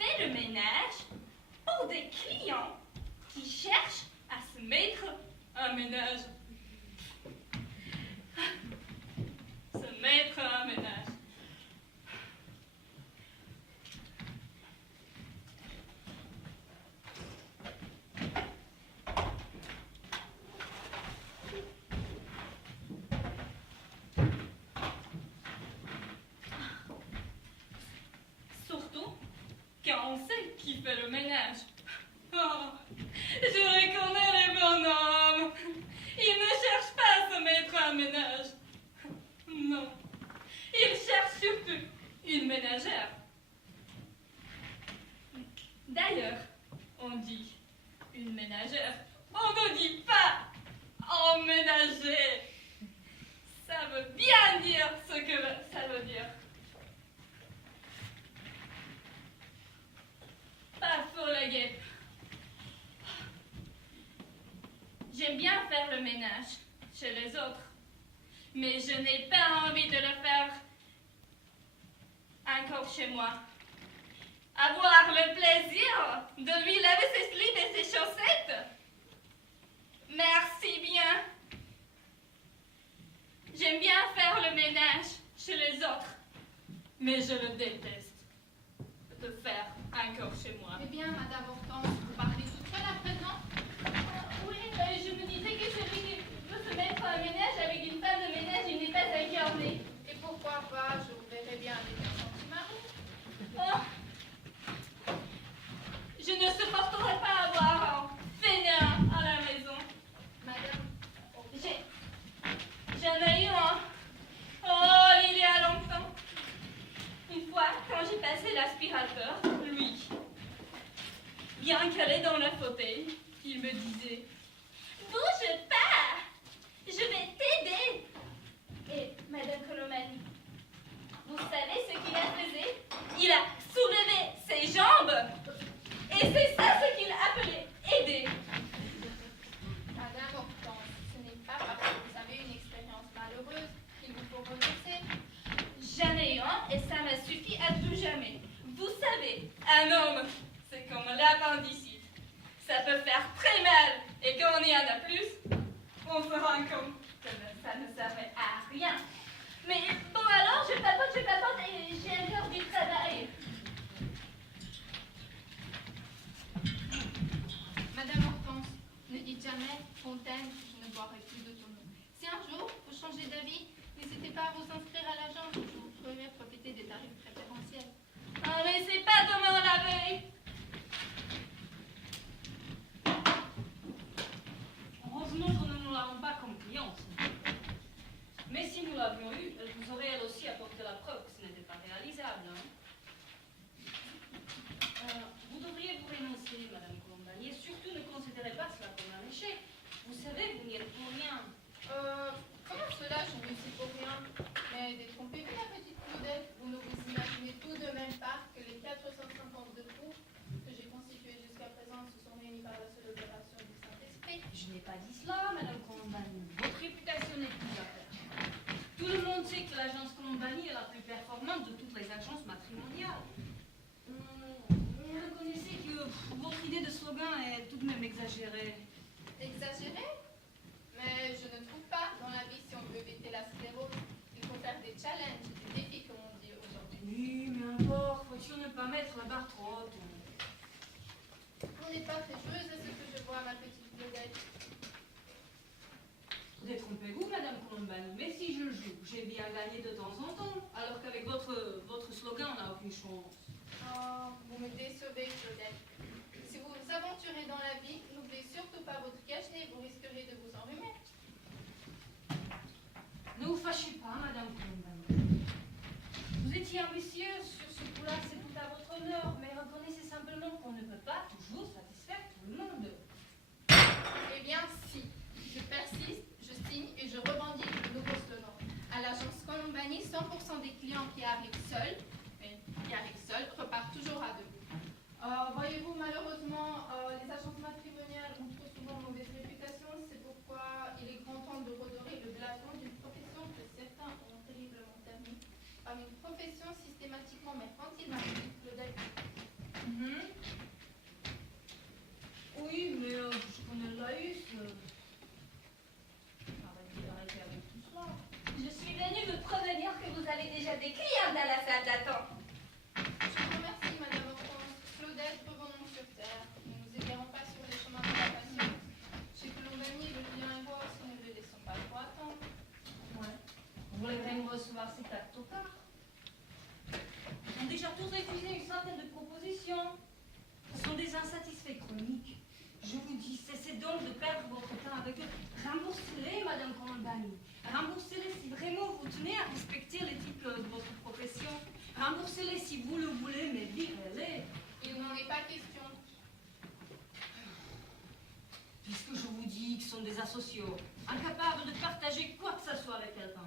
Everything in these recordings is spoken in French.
fait le ménage pour des clients qui cherchent à se mettre un ménage. Se mettre un ménage. Surtout quand on sait qui fait le ménage. Oh, je reconnais les bonhommes. Ils ne cherchent pas à se mettre un ménage. Non. Ils cherchent surtout une ménagère. D'ailleurs, on dit une ménagère. On ne dit pas emménager. Ça veut bien dire ce que ça veut dire. Pas pour la guêpe. J'aime bien faire le ménage chez les autres, mais je n'ai pas envie de le faire encore chez moi. Avoir le plaisir de lui laver ses slips et ses chaussettes. Merci bien. J'aime bien faire le ménage chez les autres, mais je le déteste de faire encore chez moi. Eh bien, Madame Hortense, vous parlez toute seule à présent? Oui, je me disais que celui qui peut se mettre un ménage avec une femme de ménage, il n'est pas incarné. Et pourquoi pas? Je vous verrai bien avec un sentimarou. Oh. Je ne supporterai pas avoir un fainéant à la maison. Madame, J'en ai eu un. Oh, il y a longtemps. Une fois, quand j'ai passé l'aspirateur, lui, bien calé dans le fauteuil, il me disait « Bouge pas, je vais t'aider !» Et Madame Colomani, vous savez ce qu'il a fait? Il a soulevé ses jambes. Et c'est ça ce qu'il appelait aider. Madame Hortense, ce n'est pas parce que vous avez une expérience malheureuse qu'il vous faut renoncer. J'en ai eu un et ça m'a suffi à tout jamais. Vous savez, un homme, c'est comme l'appendicite. Ça peut faire très mal et quand il y en a plus, on se rend compte que ça ne servait à rien. Mais bon alors, je papote et j'ai encore du travail. Madame Hortense, ne dites jamais Fontaine, je ne boirai plus de ton eau. Si un jour vous changez d'avis, n'hésitez pas à vous inscrire à l'agence, je vous ferai profiter des tarifs préférentiels. Oh, mais c'est pas demain la veille. Heureusement que nous ne l'avons pas comme cliente. Mais si nous l'avions eu, elle vous aurait elle aussi apporté la preuve que ce n'était pas réalisable. Hein. Vous devriez vous renoncer, Madame Colombani, et surtout ne considérez pas cela comme un échec. Vous savez, vous n'y êtes pour rien. Comment cela, je ne suis pour rien? Mais détrompez-vous, la petite Claudette, vous ne vous imaginez tout de même pas que les 452 coups que j'ai constitués jusqu'à présent se sont réunis par la seule opération du Saint-Esprit. Je n'ai pas dit cela, Madame Colombani. Votre réputation n'est plus à faire. Tout le monde sait que l'agence Colombani est la plus performante de toutes les agences matrimoniales. Mais reconnaissez que votre idée de slogan est tout de même exagérée. Exagéré? Mais je ne trouve pas. Dans la vie, si on veut éviter la sclérose, il faut faire des challenges, des défis, comme on dit aujourd'hui. Oui, mais encore, faut-il ne pas mettre la barre trop haute? On n'est pas très joueuse à ce que je vois, ma petite Claudette. Détrompez-vous, Madame Colombani, mais si je joue, j'ai bien gagné de temps en temps, alors qu'avec votre slogan, on n'a aucune chance. Oh, vous me décevez, Claudette. Si vous vous aventurez dans la vie, n'oubliez surtout pas votre cache-nez, vous risquerez de vous enrhumer. Ne vous fâchez pas, Madame Colombani. Vous étiez ambitieuse sur ce coup-là, c'est tout à votre honneur, mais reconnaissez simplement qu'on ne peut pas toujours satisfaire tout le monde. Eh bien, si. Je persiste, je signe et je revendique le nouveau slogan. À l'agence Colombani, 100% des clients qui arrivent seuls repartent toujours à deux. Voyez-vous, malheureusement, les agences matrimoniales ont trop souvent mauvaise réputation. C'est pourquoi il est grand temps de redorer le blason d'une profession que certains ont terriblement ternie par une profession systématiquement insatisfaits chroniques. Je vous dis, cessez donc de perdre votre temps avec eux. Remboursez-les, Madame Colombani. Remboursez-les si vraiment vous tenez à respecter l'éthique de votre profession. Remboursez-les si vous le voulez, mais virez-les. Il n'en est pas question. Puisque je vous dis qu'ils sont des asociaux, incapables de partager quoi que ce soit avec quelqu'un.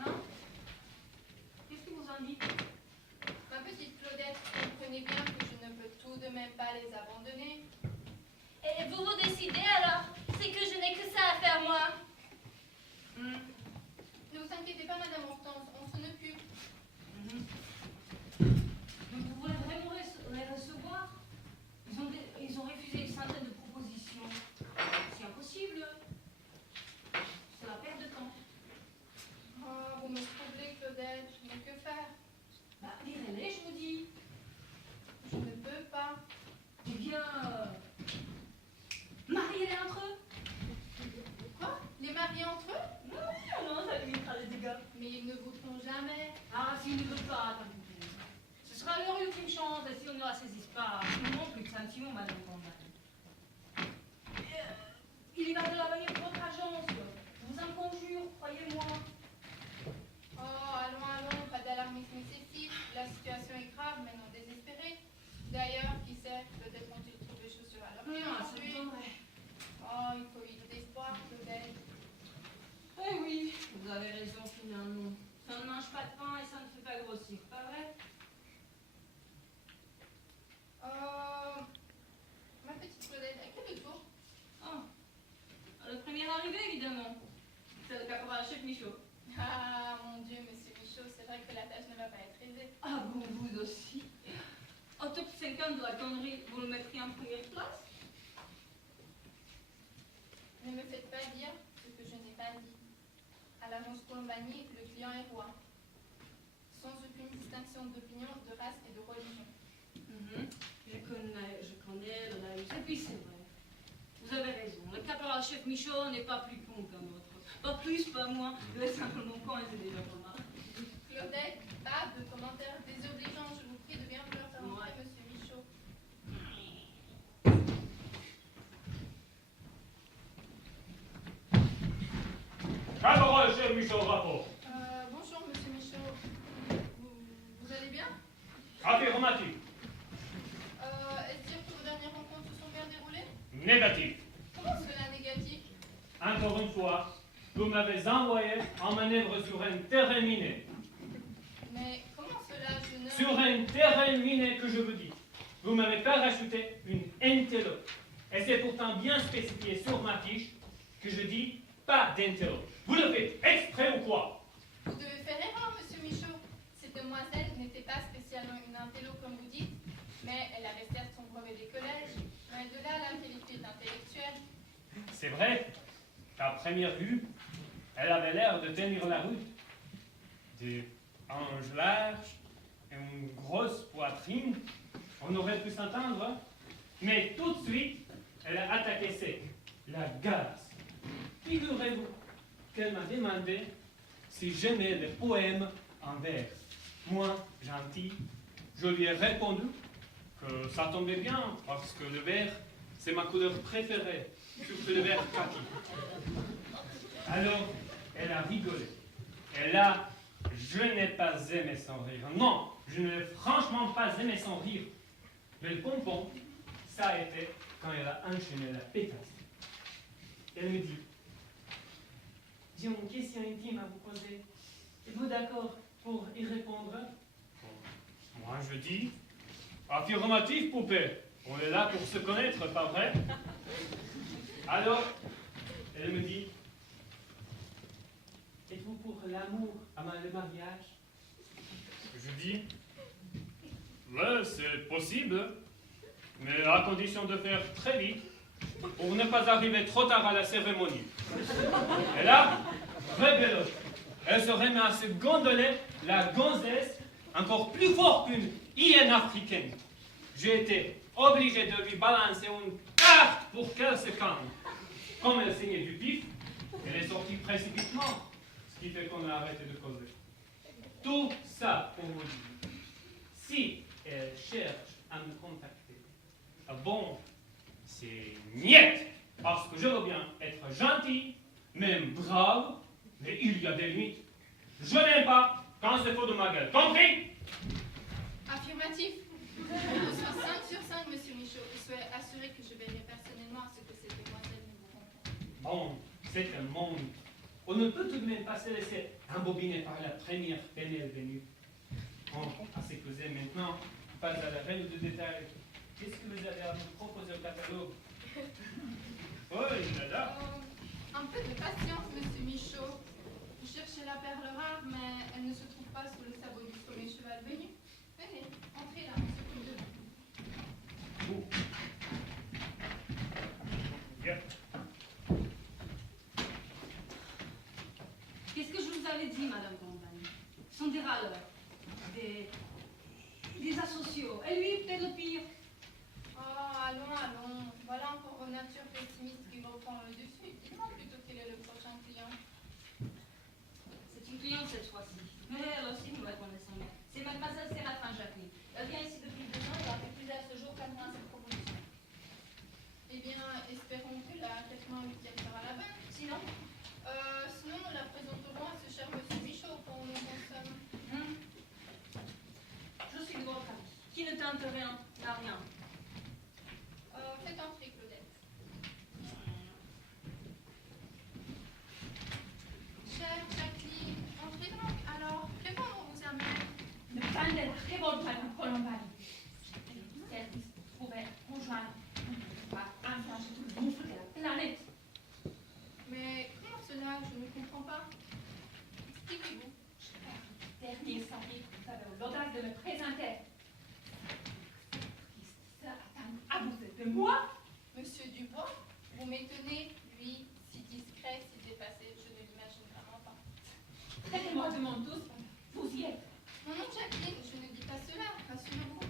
Hein? Qu'est-ce que vous en dites? Ma petite Claudette, comprenez bien que je ne peux tout de même pas les abandonner. Et vous vous décidez alors? C'est que je n'ai que ça à faire, moi. Ne vous inquiétez pas, Madame Hortense, on s'en occupe. Donc vous voulez vraiment les recevoir? Ils ont refusé une centaine de propositions. C'est impossible. C'est la perte de temps. Oh, vous me troublez, Claudette, mais que faire? Bah, virez-les, je vous dis. Je ne peux pas. Eh bien, mariez-les entre eux. Quoi? Les marier entre eux? Non, ça limitera les dégâts. Mais ils ne voudront jamais. Ah, s'ils ne veulent pas, tant pis. Ce sera leur ultime chance, et si on ne la saisisse pas, nous non plus de sentiments, Madame Condal. Il y va de l'avenir de votre agence. Je vous en conjure, croyez-moi. Oh, allons, pas d'alarmisme excessif. La situation est grave, mais non désespérée. D'ailleurs, qui sait, peut-être ont-ils trouvé chaussures à leur pied Ça aujourd'hui. m'étonnerait. Oh, il faut vivre d'espoir, Claudette. Eh oui, vous avez raison finalement. Ça ne mange pas de pain et ça ne fait pas grossir, pas vrai? Ma petite Claudette, à quel tour? Oh, le premier arrivé évidemment. C'est le caporal-chef Michaud. Ah, mon Dieu, monsieur Michaud, c'est vrai que la tâche ne va pas être aisée. Ah bon, vous aussi. Au top 50 de la connerie, vous le mettriez en première place? Ne me faites pas dire ce que je n'ai pas dit. À l'agence Colombani, le client est roi. Sans aucune distinction d'opinion, de race et de religion. Je connais le laïus. Et puis c'est vrai. Vous avez raison. Le caporal-chef Michaud n'est pas plus con qu'un autre. Pas plus, pas moins. Il est simplement con et c'est déjà pas mal. Claudette, pas de commentaires désobligeants. Je vous prie de bien vouloir faire entrer Ouais. monsieur Michaud. Caporal-chef Michaud, rapport. Bonjour, monsieur Michaud. Vous allez bien? Affirmatif. Est-ce dire que vos dernières rencontres se sont bien déroulées? Négatif. Comment cela négatif? Encore une fois, vous m'avez envoyé en manœuvre sur un terrain miné. Mais comment cela, je ne... Sur un terrain miné que je vous dis. Vous m'avez parachuté une intello. Et c'est pourtant bien spécifié sur ma fiche que je dis pas d'intello. Vous le faites exprès ou quoi? Vous devez faire erreur, monsieur Michaud. Cette demoiselle n'était pas spécialement une intello comme vous dites, mais elle avait certes son brevet des collèges, mais de là la qualité intellectuelle. C'est vrai qu'à première vue, elle avait l'air de tenir la route. Des hanches larges et une grosse poitrine, on aurait pu s'entendre, mais tout de suite, elle a attaqué sec, la garce. Figurez-vous qu'elle m'a demandé si j'aimais les poèmes en vers. Moi, gentil, je lui ai répondu que ça tombait bien, parce que le vert, c'est ma couleur préférée, surtout le vert kaki. Alors, elle a rigolé. Et là, je n'ai pas aimé son rire. Non, je n'ai franchement pas aimé son rire. Mais le pompon, ça a été quand elle a enchaîné la pétasse. Elle me dit, j'ai une question intime à vous poser. Êtes-vous d'accord pour y répondre? Moi, je dis, affirmatif, poupée. On est là pour se connaître, pas vrai? Alors, elle me dit, êtes-vous pour l'amour avant le mariage? Je dis, ouais, c'est possible, mais à condition de faire très vite, pour ne pas arriver trop tard à la cérémonie. Et là, rebelote, elle se remet à se gondoler la gonzesse encore plus fort qu'une hyène africaine. J'ai été obligé de lui balancer une carte pour qu'elle se calme. Comme elle saignait du pif, elle est sortie précipitamment, ce qui fait qu'on a arrêté de causer. Tout ça pour vous dire. Si cherche à me contacter. Ah bon, c'est niet, parce que je veux bien être gentil, même brave, mais il y a des limites. Je n'aime pas quand c'est faux de ma gueule. Compris? Affirmatif. Je suis 5 sur 5, monsieur Michaud, et soyez assuré que je veillerai personnellement à ce que cette demoiselle ne vous rencontre. Bon, c'est un monde. On ne peut tout de même pas se laisser embobiner par la première femelle venue. Bon, assez causé maintenant, pas à la reine de détails. Qu'est-ce que vous avez à nous proposer au catalogue? Oh, il est là. Un peu de patience, monsieur Michaud. Vous cherchez la perle rare, mais elle ne se trouve pas sous le sabot du premier cheval venu. Venez, entrez là, on s'occupe de vous. Oh. Bien. Qu'est-ce que je vous avais dit, Madame Compagne? Ce sont des râleurs, des asociaux. Et lui, peut-être le pire. Oh, allons. Voilà encore vos natures pessimistes qui reprend le dessus. Dites-moi plutôt quel est le prochain client. C'est une cliente cette fois-ci. Mais elle aussi nous la connaissons bien. C'est mademoiselle Séraphin Jacqueline. Elle vient ici depuis 2 ans et a refusé à ce jour 87 propositions. Eh bien, espérons que la 88e sera la bonne. Sinon, nous la présenterons à ce cher monsieur Michaud pour nous consomme. Je suis de votre avis. Qui ne tente rien n'a rien. Faites entrer, Claudette. Chère Jacqueline, entrez donc. Alors, que vont vous amener? Le plan de la révolte, Madame Colombani. J'ai fait le service pour trouver rejoindre. On ne peut pas infliger tout le bouffe de la planète. Mais comment cela? Je ne comprends pas. Expliquez-vous. Dernier service, vous avez eu l'audace de me présenter. Ça a abusé de moi. Monsieur Dubois, vous m'étonnez, lui, si discret, si dépassé, je ne l'imagine vraiment pas. Traitez-moi de mon douce, vous y êtes. Non, non, Jacqueline, je ne dis pas cela, rassurez-vous.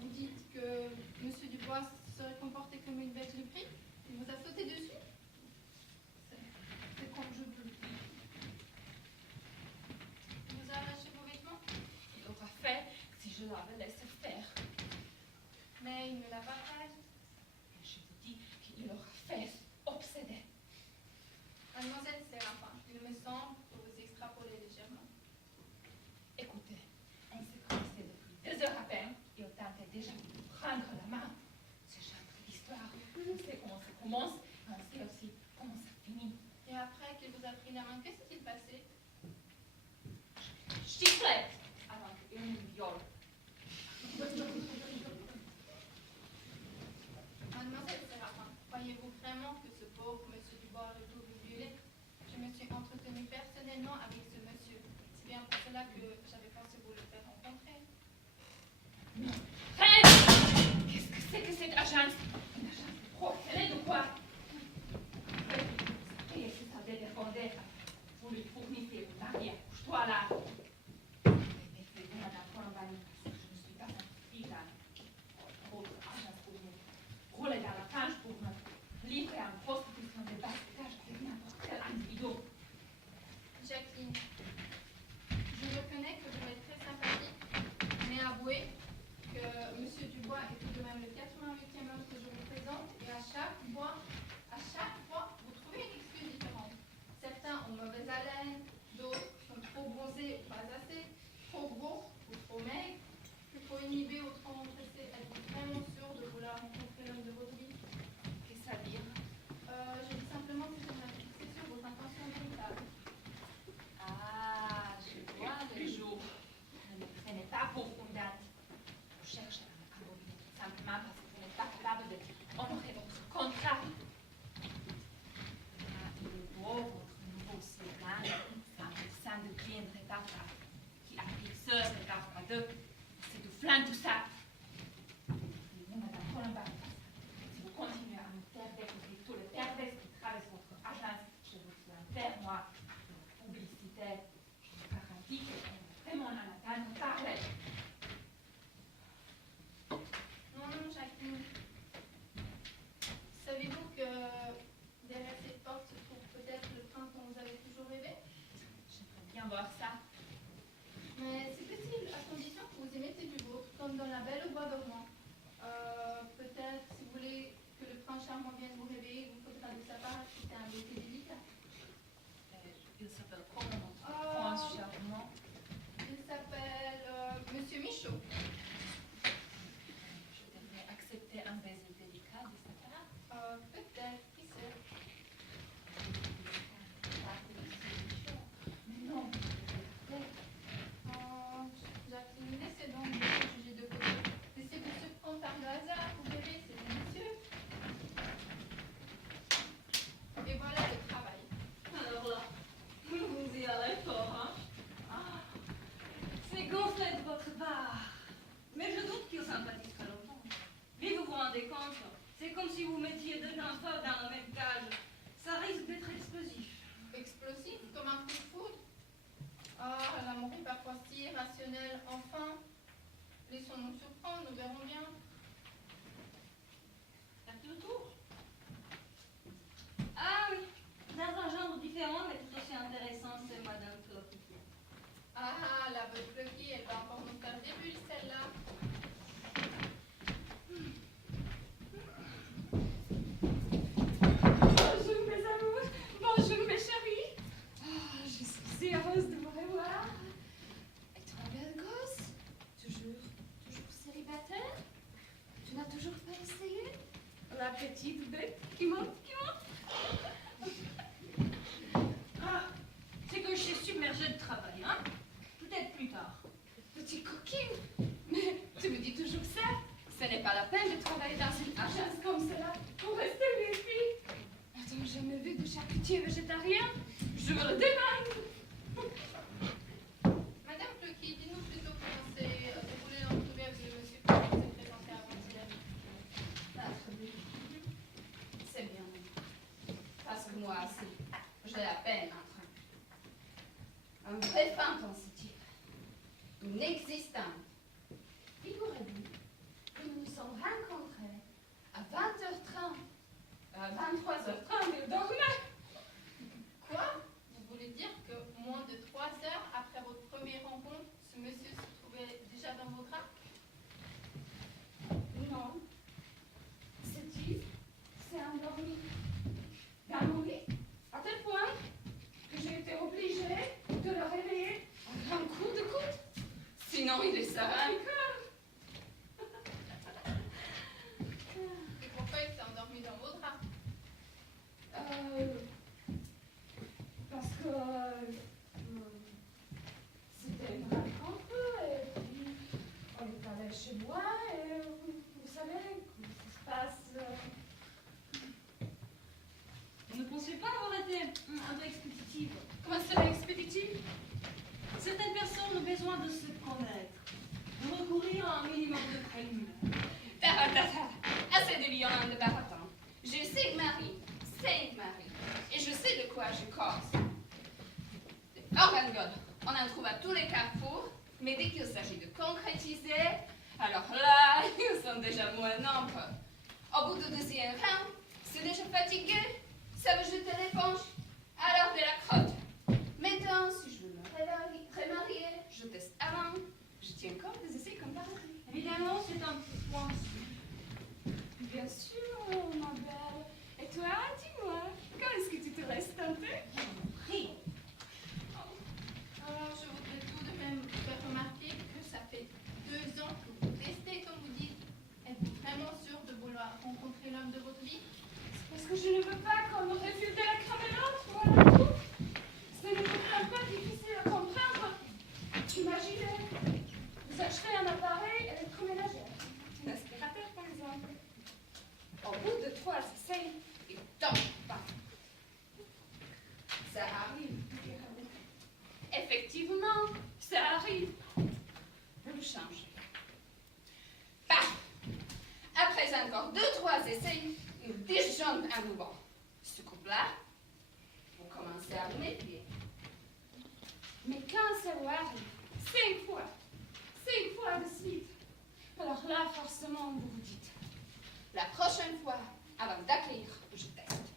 Vous dites que monsieur Dubois serait comporté comme une bête de prix? Il vous a sauté dessus? C'est comme je veux le dire. Il vous a arraché vos vêtements? Il aura fait si je l'avais laissé faire. Mais il ne l'a pas fait. Et je vous dis qu'il l'aura fait obsédé. Mademoiselle Séraphin, il me semble que vous extrapolez légèrement. Écoutez, on s'est commencé depuis 2 heures à peine et on tentait déjà de nous prendre la main. Ce genre d'histoire, on sait comment ça commence, mais on sait aussi comment ça finit. Et après qu'il vous a pris la main, que s'est-il passé? Chiflette avant qu'il me viole. Mademoiselle Séraphin, croyez-vous vraiment que ce pauvre monsieur Dubois aurait tout vous violer? Je me suis entretenue personnellement avec ce monsieur. C'est bien pour cela que j'avais pensé vous le faire rencontrer. Non. Rêve! Qu'est-ce que c'est que cette agence? Une agence de profilée ou quoi? Vous savez que ça devait dépendre. Vous lui fournissez une barrière. Couche-toi là. Mais faites Madame Colombani, parce que je ne suis pas un filane. Autre agence pour vous. Rouler dans la cage pour me livrer en prostitution de bas étage avec n'importe quel individu. Jacqueline, je reconnais que vous êtes très sympathique, mais avouez que monsieur Dubois est tout de même le 88e homme que je vous présente, et à chaque fois, vous trouvez une excuse différente. Certains ont mauvaise haleine, d'autres sont trop bronzés ou pas assez, trop gros ou trop maigres, plus trop inhibés ou trop empressés. Êtes-vous vraiment sûr de vouloir rencontrer l'homme de votre vie? Qu'est-ce à dire? Je dis simplement que j'aimerais fixer sur vos intentions véritables. Ah, je vois le jour. Ne me prenez pas pour une date. Vous cherchez à m'abominer simplement parce que vous n'êtes pas capable d'honorer votre contrat. Ah, il est beau, votre nouveau slogan. Ça ne deviendrait pas ça. Qui applique seul et pas à 2. C'est du flan tout ça. Et vous, Madame Colombani, si vous continuez à me faire découvrir tous les pervers qui traversent votre agence, je vous souhaite vers moi. Publicité, je vous garantis que vraiment en attendre parler. Non, non, Jacqueline. Savez-vous que derrière cette porte se trouve peut-être le prince dont vous avez toujours rêvé? J'aimerais bien voir ça. Mais c'est possible, à condition que vous y mettez du vôtre. gonflé de votre part. Mais je doute qu'il sympathise très longtemps. Mais vous vous rendez compte, c'est comme si vous mettiez deux enfants dans la même cage. Ça risque d'être explosif. Explosif, comme un coup de foudre. Ah, l'amour est parfois si irrationnel. Enfin, laissons-nous surprendre, nous verrons bien. Faites le tour. Ah oui, d'un genre différent, mais tout aussi intéressant, c'est Madame Cloquet. Ah, la bonne Cloquet, elle va encore nous faire des bulles, celle-là. Bonjour mes amours, bonjour mes chéris. Ah, je suis si heureuse de vous revoir. Et toi, belle gosse, toujours célibataire? Tu n'as toujours pas essayé? La petite bête qui monte. Ah, c'est que je suis submergée de travail, hein? Peut-être plus tard. Petite coquine, mais tu me dis toujours ça. Ce n'est pas la peine de travailler dans une agence comme cela pour rester une fille. As-tu jamais vu de charcutier végétarien? Je me le demande. Madame Cloquet, dis-nous plutôt comment s'est déroulée l'entrevue avec le monsieur qui s'est présenté avant-hier. C'est bien. Parce que moi aussi, j'ai la peine en train. Un vrai fantôme, ce type. Inexistant. Figurez-vous que nous nous sommes rencontrés à 20h30. À 23h30, il dormait. Quoi? Vous voulez dire que moins de 3 heures après votre première rencontre, ce monsieur se trouvait déjà dans vos draps? Non. Ce type s'est endormi dans mon lit, à tel point que j'ai été obligée de le réveiller à un coup de coude. Sinon, il est savant encore. Et pourquoi il s'est endormi dans vos draps? Parce que c'était une rencontre et puis on est allé chez moi et vous savez comment ça se passe. Vous ne pensez pas avoir été un peu expéditive? Comment c'est expéditif? Certaines personnes ont besoin de se connaître, de recourir à un minimum de préliminaires. Assez de violents de baratin. Je sais Marie, et je sais de quoi je cause. Oh, God, on en trouve à tous les carrefours, mais dès qu'il s'agit de concrétiser, alors là, ils sont déjà moins nombreux. Au bout du deuxième round, c'est déjà fatigué, ça veut jeter l'éponge, alors de la crotte. Maintenant, si je veux me remarier, je teste avant, je tiens encore des essais comme par hasard. Évidemment, c'est un point. Bien sûr, ma belle. Et toi, dis-moi, quand est-ce que tu te laisses tenter? Prie. Alors, je voudrais tout de même vous faire remarquer que ça fait 2 ans que vous testez, comme vous dites. Êtes-vous vraiment sûr de vouloir rencontrer l'homme de votre vie? C'est parce que je ne veux pas qu'on me refuse de la cramelante, voilà tout. Ce n'est pourtant pas difficile à comprendre. Imaginez, vous acheterez un appareil électroménager, un aspirateur par exemple. Au bout de 3 essais, il tombe pas. Ça arrive. Effectivement, ça arrive. Vous le changez. Paf! Après encore 2-3 essais, il disjoncte à nouveau. Ce couple-là, vous commencez à vous méfier. Mais quand ça vous arrive 5 fois de suite, alors là, forcément, vous vous dites, la prochaine fois, avant d'accueillir, je teste.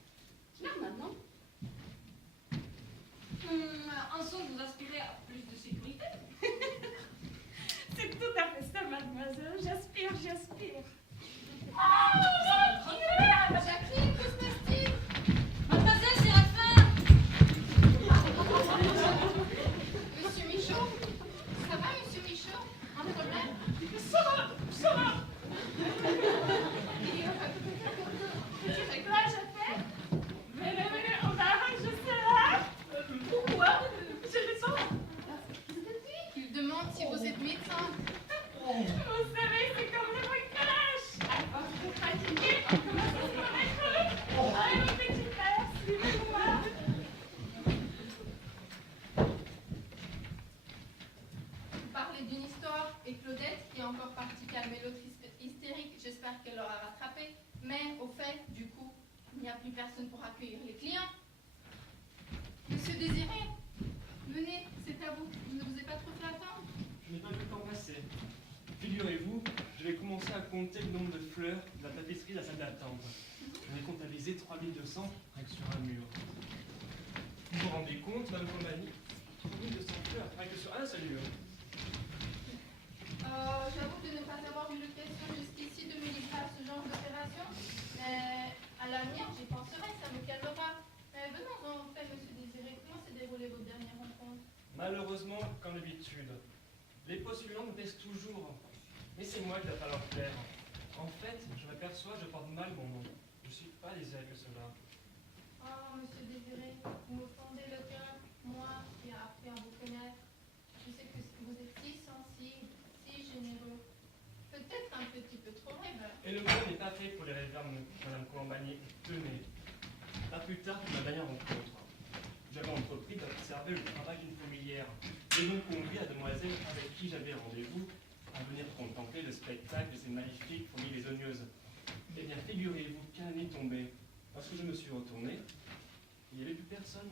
Normalement. En somme, vous aspirez à plus de sécurité. C'est tout à fait ça, mademoiselle. J'aspire. Jacqueline, que se passe-t-il? Mademoiselle Séraphin! Monsieur Michaud? Ça va, monsieur Michaud? Un problème? Ça va. Petit réglage à faire. Venez, on va arranger cela. Pourquoi? Je le sens. Il demande si vous êtes médecin. Vous savez, c'est comme le bricolage. À force de pratiquer, on commence à se connaître. Allez, mon petit frère, suivez-moi. Vous parlez d'une histoire et Claudette, qui est encore partie calmer l'autre hystérique, j'espère qu'elle l'aura rattrapé. Mais au fait, du coup, il n'y a plus personne pour accueillir les clients. Monsieur Désiré, venez, c'est à vous. Je ne vous ai pas trop fait attendre. Je n'ai pas vu le temps passer. Figurez-vous, je vais commencer à compter le nombre de fleurs de la tapisserie de la salle d'attente. J'en ai comptabilisé 3200 rien que sur un mur. Vous vous rendez compte, Mme Combani? 3200 fleurs rien que sur un seul mur. J'avoue de ne pas avoir eu l'occasion jusqu'ici de me livrer à ce genre d'opération. Mais à l'avenir, j'y penserai, ça me calmera. Mais venons-en en fait, monsieur Désiré, comment s'est déroulée votre dernière rencontre? Malheureusement, comme d'habitude, les postulants me plaisent toujours. Mais c'est moi qui dois falloir plaire. En fait, je m'aperçois que je porte mal mon nom. Je ne suis pas désiré que cela. Oh, monsieur Désiré, vous me fendez le cœur, moi qui ai appris à vous connaître. Je sais que vous êtes si sensible, si généreux. Peut-être un petit peu trop rêveur. Et le monde n'est pas fait pour les rêveurs, Madame Colombani. Tenez, pas plus tard que ma dernière rencontre, j'avais entrepris d'observer le travail d'une fourmilière et donc conduit la demoiselle avec qui j'avais rendez-vous à venir contempler le spectacle de ces magnifiques fourmis besogneuses. Eh bien, figurez-vous qu'un nuit tombée, lorsque je me suis retourné, il n'y avait plus personne.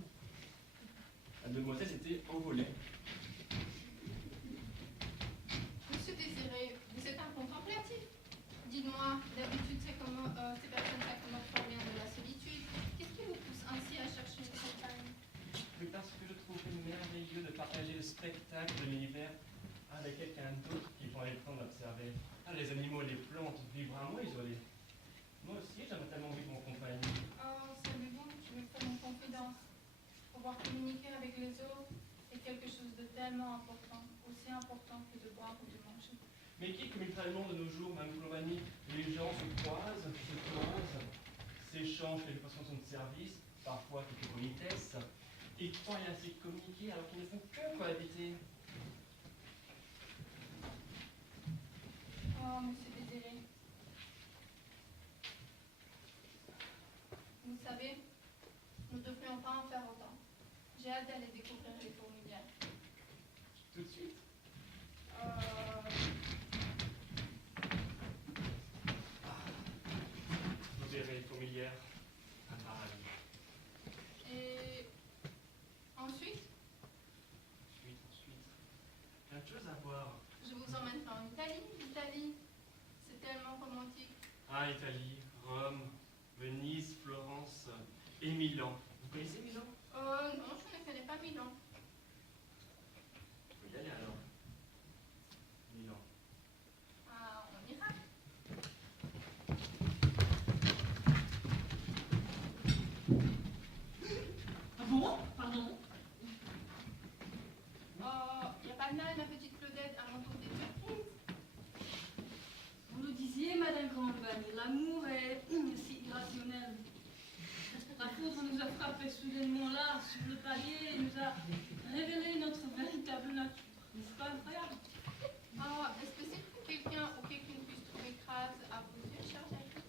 La demoiselle s'était envolée. Monsieur Désiré, vous êtes un contemplatif. Dites-moi, d'habitude, ces personnes s'accommodent fort bien de la solitude. Qu'est-ce qui vous pousse ainsi à chercher une compagne? Mais parce que je trouverais merveilleux de partager le spectacle de l'univers avec quelqu'un d'autre qui prendrait le temps d'observer. Ah, les animaux et les plantes vivre un mois isolés. Moi aussi, j'aimerais tellement vivre en compagnie. Oh, savez-vous, je me fais une confidence. Pouvoir communiquer avec les autres est quelque chose de tellement important, aussi important que de boire ou de manger. Mais qui communique tellement de nos jours, Mme Colombani? Les gens se croisent, s'échangent quelques façons de service, parfois quelques politesses. Ils croient ainsi communiquer alors qu'ils ne font que cohabiter. Oh, monsieur Désiré. Vous savez, nous ne devrions pas en faire autant. J'ai hâte d'aller découvrir les fourmilières. Tout de suite. Vous verrez les fourmilières. Un paradis. Et ensuite, Ensuite. Plein de choses à voir. je vous emmènerai en Italie. L'Italie, c'est tellement romantique. Ah, Italie, Rome, Venise, Florence et Milan. Vous connaissez Milan? Non, je ne connais pas Milan. Faut y aller alors. Milan. Ah, on ira. Ah bon? Pardon? Oh, il n'y a pas de mal, ma petite Claudette, à mon tour des surprises. Vous le disiez, Madame Combani, l'amour est si irrationnel. La foudre nous a frappé soudainement là, sur le palier, et nous a révélé notre véritable nature. N'est-ce pas incroyable? Est-ce que c'est que quelqu'un ou quelqu'une puisse trouver grâce à vos yeux, chère Jacques?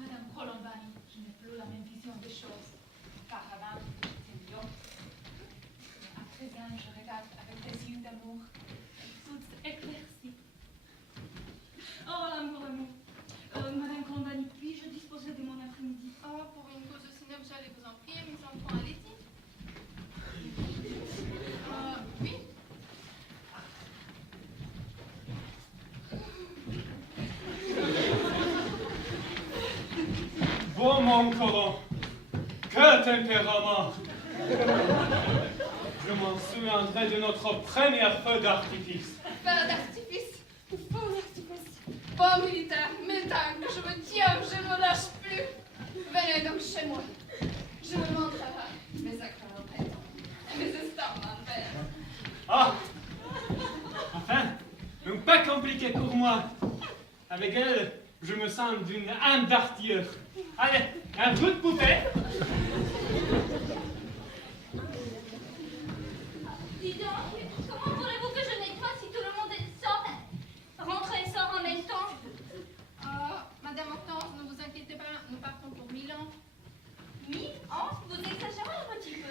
Madame Colombani, je n'ai plus la même vision des choses. Auparavant, j'étais lion. À présent, je regarde avec des yeux d'amour. Toutes éclaircies. Oh, l'amour, l'amour. Madame Combani, puis-je disposer de mon après-midi? Oh, pour une cause aussi noble, j'allais vous en prier, mes enfants, allez-y. Oui. Bon, mon colon, que tempérament! Je m'en souviendrai de notre premier feu d'artifice. Feu d'artifice. Feu d'artifice. Bon militaire, mes tangs, je me tiens, je ne me lâche plus. Venez donc chez moi. Je vous montrerai mes accords et mes estampes en verre. Ah! Enfin, donc pas compliqué pour moi. Avec elle, je me sens d'une âme d'artilleur. Allez, un bout de poupée. Dis donc, comment voulez-vous que je nettoie si tout le monde sort, rentre et sort en même temps? Madame Hortense, ne vous inquiétez pas, nous partons pour Milan. 1000 ans? Vous exagérez un petit peu.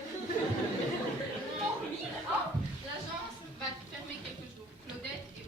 Pour 1000 ans? L'agence va fermer quelques jours. Claudette et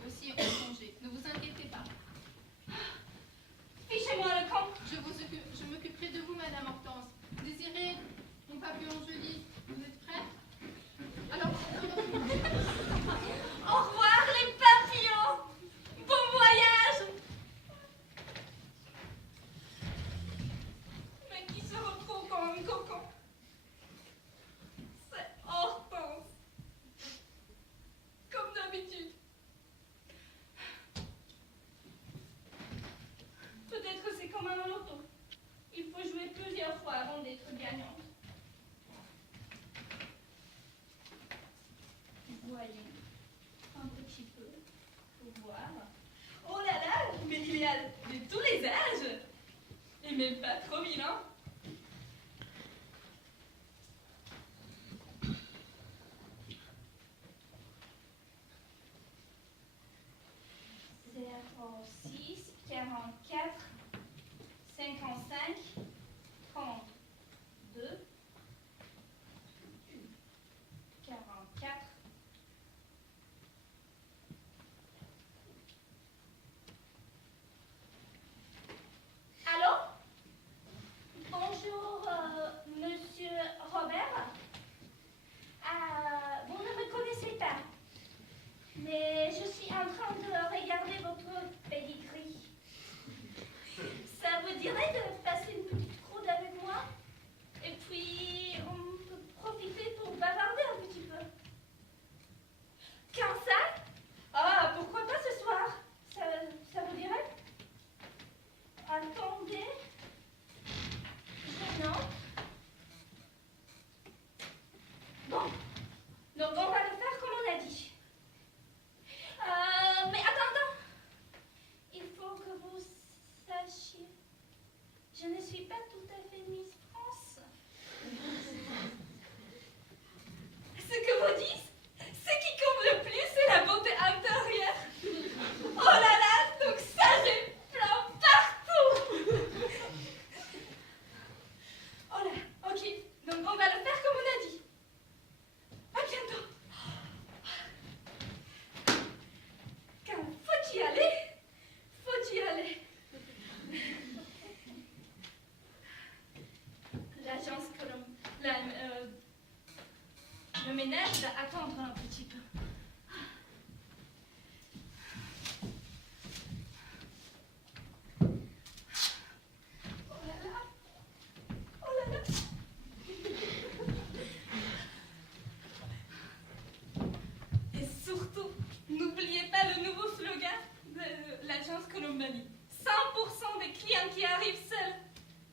même pas trop vilain. Le ménage va attendre un petit peu. Oh là là! Oh là là! Et surtout, n'oubliez pas le nouveau slogan de l'agence Colombani. 100% des clients qui arrivent seuls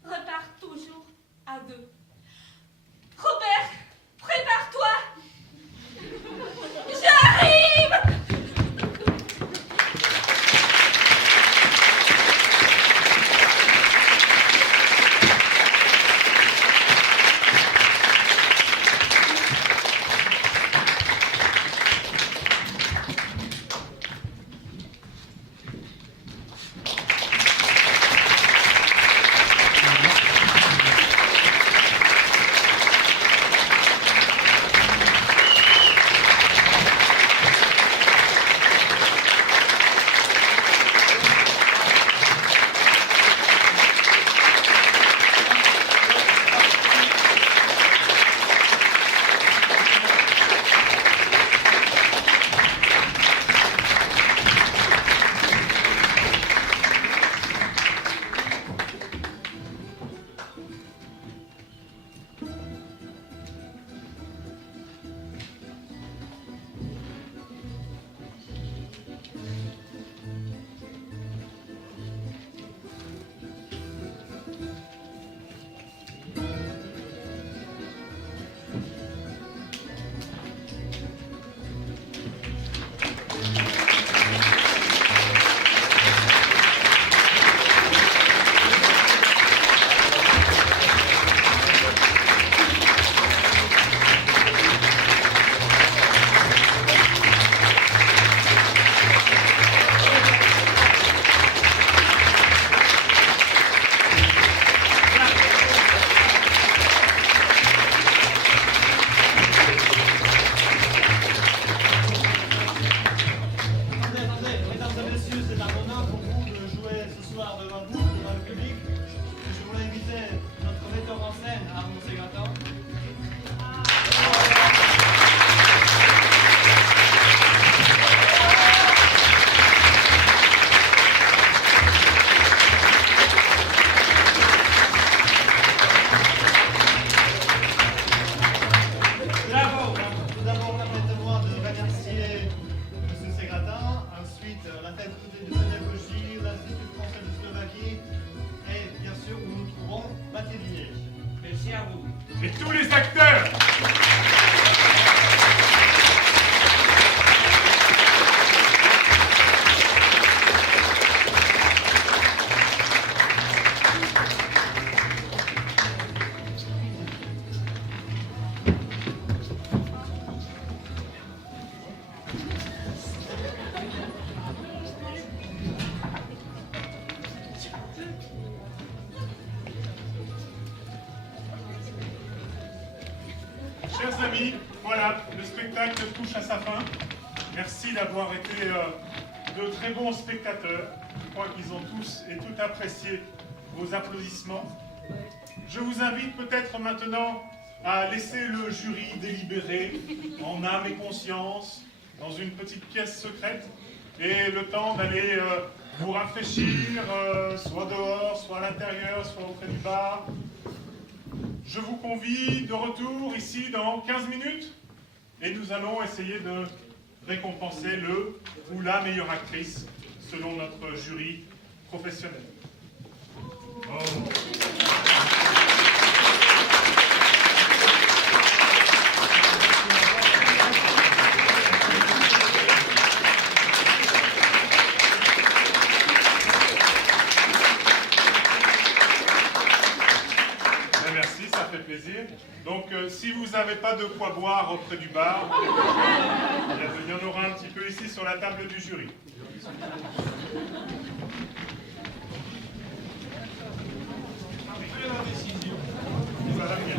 repartent toujours à deux. Robert, prépare-toi! J'arrive! Merci à vous. Et tous les acteurs! amis, voilà, le spectacle touche à sa fin. Merci d'avoir été de très bons spectateurs. Je crois qu'ils ont tous et toutes apprécié vos applaudissements. Je vous invite peut-être maintenant à laisser le jury délibérer en âme et conscience dans une petite pièce secrète et le temps d'aller vous rafraîchir, soit dehors, soit à l'intérieur, soit auprès du bar. Je vous convie de retour ici dans 15 minutes et nous allons essayer de récompenser le ou la meilleure actrice selon notre jury professionnel. Merci, ça fait plaisir. Donc, si vous n'avez pas de quoi boire auprès du bar, il y en aura un petit peu ici sur la table du jury.